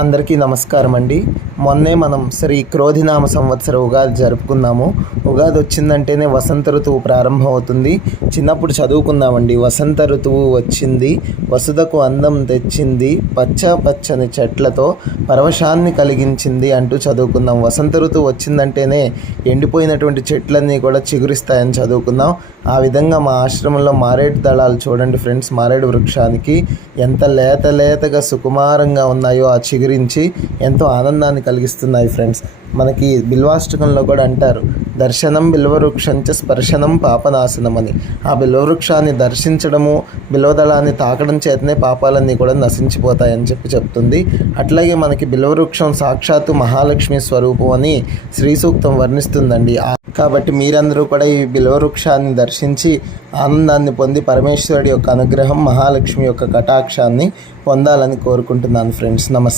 అందరికీ నమస్కారం అండి. మొన్నే మనం శ్రీ క్రోధినామ సంవత్సర ఉగాది జరుపుకున్నాము. ఉగాది వచ్చిందంటేనే వసంత ఋతువు ప్రారంభం అవుతుంది. చిన్నప్పుడు చదువుకున్నామండి, వసంత ఋతువు వచ్చింది, వసుధకు అందం తెచ్చింది, పచ్చని చెట్లతో పరవశాన్ని కలిగించింది అంటూ చదువుకున్నాం. వసంత ఋతువు వచ్చిందంటేనే ఎండిపోయినటువంటి చెట్లన్నీ కూడా చిగురిస్తాయని చదువుకున్నాం. ఆ విధంగా మా ఆశ్రమంలో మారేడు దళాలు చూడండి ఫ్రెండ్స్, మారేడు వృక్షానికి ఎంత లేతగా సుకుమారంగా ఉన్నాయో ఆ చిగురించి ఎంతో ఆనందాన్ని కలిగిస్తున్నాయి ఫ్రెండ్స్. మనకి బిల్వాష్టకంలో కూడా అంటారు, దర్శనం బిల్వవృక్షంచ స్పర్శనం పాపనాశనం అని. ఆ బిల్వవృక్షాన్ని దర్శించడము, బిల్వదళాన్ని తాకడం చేతనే పాపాలన్నీ కూడా నశించిపోతాయని చెప్తుంది. అట్లాగే మనకి బిల్వవృక్షం సాక్షాత్తు మహాలక్ష్మి స్వరూపం అని శ్రీ సూక్తం వర్ణిస్తుందండి. కాబట్టి మీరందరూ కూడా ఈ బిల్వవృక్షాన్ని దర్శించి ఆనందాన్ని పొంది పరమేశ్వరుడి యొక్క అనుగ్రహం, మహాలక్ష్మి యొక్క కటాక్షాన్ని పొందాలని కోరుకుంటున్నాను ఫ్రెండ్స్. నమస్తే.